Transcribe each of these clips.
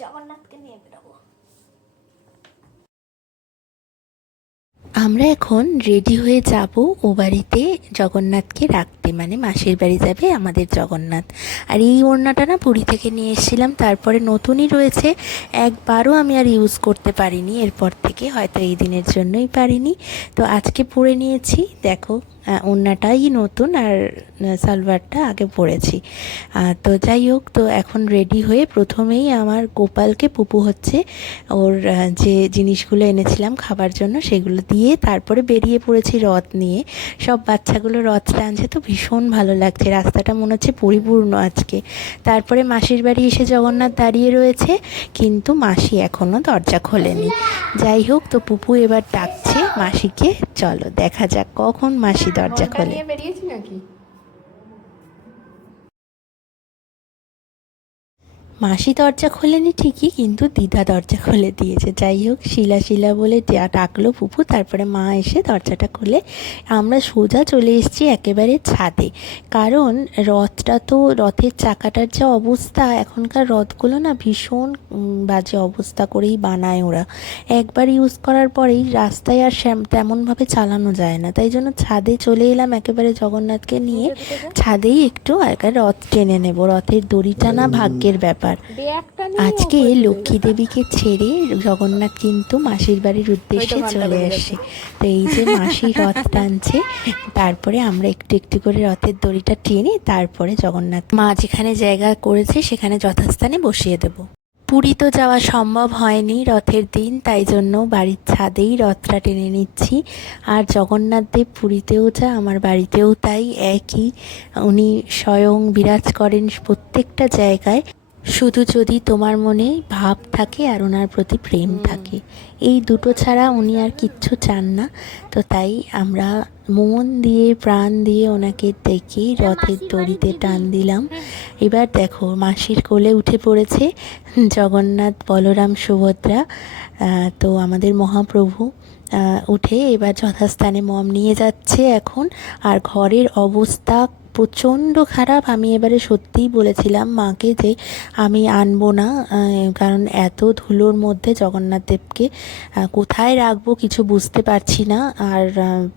জগন্নাথকে নিয়ে বেরোবো। আমরা এখন রেডি হয়ে যাব ও বাড়িতে জগন্নাথকে রাখতে, মানে মাসির বাড়ি যাবে আমাদের জগন্নাথ। আর এই ওড়নাটা না পুরী থেকে নিয়ে এসেছিলাম, তারপরে নতুনই রয়েছে, একবারও আমি আর ইউজ করতে পারিনি, এরপর থেকে হয়তো এই দিনের জন্যই পারিনি, তো আজকে পরে নিয়েছি। দেখো ওড়নাটাই নতুন আর সালোয়ারটা আগে পরেছি। তো যাই হোক, তো এখন রেডি হয়ে প্রথমেই আমার গোপালকে পুপু হচ্ছে ওর যে জিনিসগুলো এনেছিলাম খাবার জন্য সেগুলো দিয়ে তারপরে বেরিয়ে পড়েছি রথ নিয়ে। সব বাচ্চাগুলো রথ টানছে, তো ভীষণ ভালো লাগছে, রাস্তাটা মনে হচ্ছে পরিপূর্ণ আজকে। তারপরে মাসির বাড়ি এসে জগন্নাথ দাঁড়িয়ে রয়েছে, কিন্তু মাসি এখনও দরজা খোলেনি। যাই হোক, তো পুপু এবার ডাকছে মাসিকে, চলো দেখা যাক কখন মাসি দরজা খোলে। বেরিয়েছি নাকি? মাসি দরজা খোলেনি ঠিকই, কিন্তু দিদা দরজা খুলে দিয়েছে। যাই হোক, শিলা শিলা বলে ডাকলো পুপু, তারপরে মা এসে দরজাটা খুলে আমরা সোজা চলে এসেছি একেবারে ছাদে। কারণ রথের চাকাটার যা অবস্থা, এখনকার রথগুলো না ভীষণ বাজে অবস্থা করেই বানায় ওরা। একবার ইউজ করার পরেই রাস্তায় আর তেমনভাবে চালানো যায় না, তাই জন্য ছাদে চলে এলাম একেবারে জগন্নাথকে নিয়ে। ছাদেই একটু রথ টেনে নেব, রথের দড়ি টানা ভাগ্যের ব্যাপার। আজকে লক্ষ্মী দেবীকে ছেড়ে জগন্নাথ কিন্তু মাসির বাড়ির উদ্দেশ্যে চলে আসছে। তো এই যে মাসি রথ টানছে, তারপরে আমরা একটু একটু করে রথের দড়িটা টেনে তারপরে জগন্নাথ মা যেখানে জায়গা করেছে সেখানে যথাস্থানে বসিয়ে দেব। পুরী তো যাওয়া সম্ভব হয়নি রথের দিন, তাই জন্য বাড়ির ছাদেই রথটা টেনে নিচ্ছি। আর জগন্নাথ দেব পুরীতেও যা, আমার বাড়িতেও তাই একই, উনি স্বয়ং বিরাজ করেন প্রত্যেকটা জায়গায়। শুধু যদি তোমার মনে ভাব থাকে আর ওনার প্রতি প্রেম থাকে, এই দুটো ছাড়া উনি আর কিচ্ছু চান না। তো তাই আমরা মন দিয়ে প্রাণ দিয়ে ওনাকে দেখে রথের দড়িতে টান দিলাম। এবার দেখো মাসির কোলে উঠে পড়েছে জগন্নাথ, বলরাম, সুভদ্রা, তো আমাদের মহাপ্রভু উঠে এবার যথাস্থানে মম নিয়ে যাচ্ছে এখন। আর ঘরের অবস্থা প্রচণ্ড খারাপ। আমি এবারে সত্যিই বলেছিলাম মাকে যে আমি আনবো না, কারণ এত ধুলোর মধ্যে জগন্নাথ দেবকে কোথায় রাখবো কিছু বুঝতে পারছি না। আর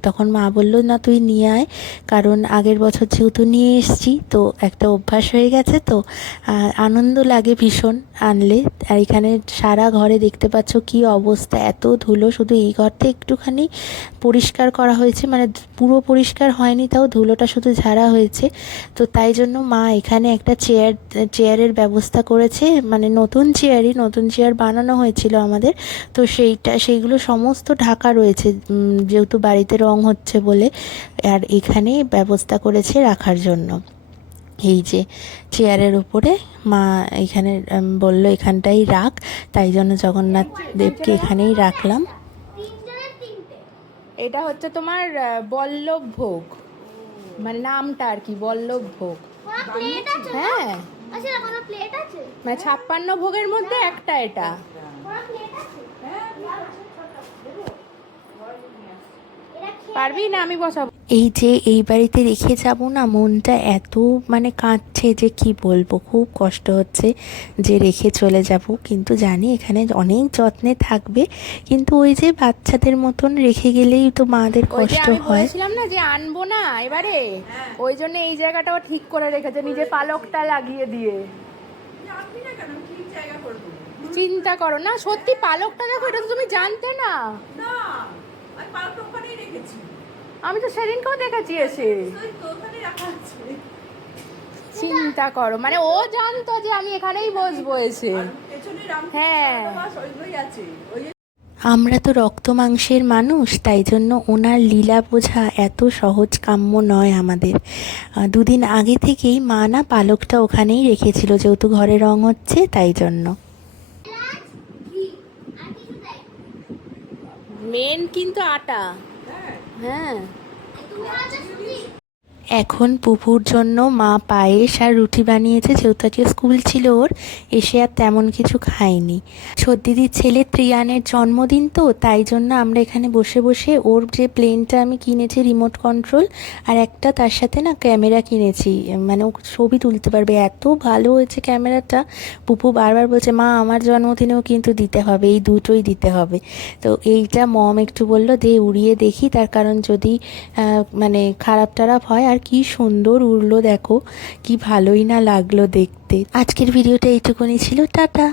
তখন মা বলল না তুই নিয়ে আয়, কারণ আগের বছর যেহেতু নিয়ে এসছি, তো একটা অভ্যাস হয়ে গেছে, তো আনন্দ লাগে ভীষণ আনলে। আর এখানে সারা ঘরে দেখতে পাচ্ছ কি অবস্থা, এত ধুলো। শুধু এই ঘরটা একটুখানি পরিষ্কার করা হয়েছে, মানে পুরো পরিষ্কার হয়নি, তাও ধুলোটা শুধু ঝাড়া হয়েছে। তো তাই জন্য মা এখানে একটা চেয়ারের ব্যবস্থা করেছে, মানে নতুন চেয়ার বানানো হয়েছিল আমাদের, তো সেইগুলো সমস্ত ঢাকা রয়েছে, যেহেতু বাড়িতে রং হচ্ছে বলে। আর এখানে ব্যবস্থা করেছে রাখার জন্য, এই যে চেয়ারের উপরে মা এখানে বলল এখানটাই রাখ, তাই জন্য জগন্নাথ দেবকে এখানেই রাখলাম। এটা হচ্ছে তোমার বল্লভ ভোগ, মানে নামটা আর কি, বল্লভ ভোগ। হ্যাঁ, মানে 56 ভোগের মধ্যে একটা এটা। পারবি না? আমি বসাবো। এই যে এই বাড়িতে রেখে যাব না, মনটা এত মানে কাঁদছে যে কি বলবো, খুব কষ্ট হচ্ছে যে রেখে চলে যাব, কিন্তু জানি এখানে অনেক যত্নে থাকবে, কিন্তু ওই যে বাচ্চাদের মতন রেখে গেলেই তো মাদের কষ্ট হয়। বলেছিলাম না যে আনবো না এবারে, ওই জন্য এই জায়গাটাও ঠিক করে রেখেছে, নিজে পালকটা লাগিয়ে দিয়ে। চিন্তা করো না, সত্যি পালকটা দেখো, এটা তো তুমি জানতে না। আমি তো সেদিনকেও দেখেছি এসে। চিন্তা করো, মানে ও জানতো যে আমি এখানেই বসবো এসে। হ্যাঁ, আমরা তো রক্ত মাংসের মানুষ, তাই জন্য ওনার লীলা বোঝা এত সহজ কাম্য নয় আমাদের। দুদিন আগে থেকেই মা না পালকটা ওখানেই রেখেছিল, যেহেতু ঘরে রং হচ্ছে তাই জন্য। মেন কিন্তু আটা। হ্যাঁ, এখন পুপুর জন্য মা পায়েস আর রুটি বানিয়েছে, যেহেতু আজকে স্কুল ছিল ওর, এসে আর তেমন কিছু খায়নি। সর্দিদির ছেলে প্রিয়ানের জন্মদিন তো, তাই জন্য আমরা এখানে বসে বসে ওর যে প্লেনটা আমি কিনেছি রিমোট কন্ট্রোল, আর একটা তার সাথে না ক্যামেরা কিনেছি, মানে ও ছবি তুলতে পারবে, এত ভালো হয়েছে ক্যামেরাটা। পুপু বারবার বলছে মা আমার জন্মদিনেও কিন্তু দিতে হবে, এই দুটোই দিতে হবে। তো এইটা মম একটু বললো দে উড়িয়ে দেখি, তার কারণ যদি মানে খারাপ টারাপ হয়। আর কি সুন্দর উড়লো দেখো, কি ভালোই না লাগলো দেখতে। আজকের ভিডিওটা এইটুকুনি ছিল, টাটা।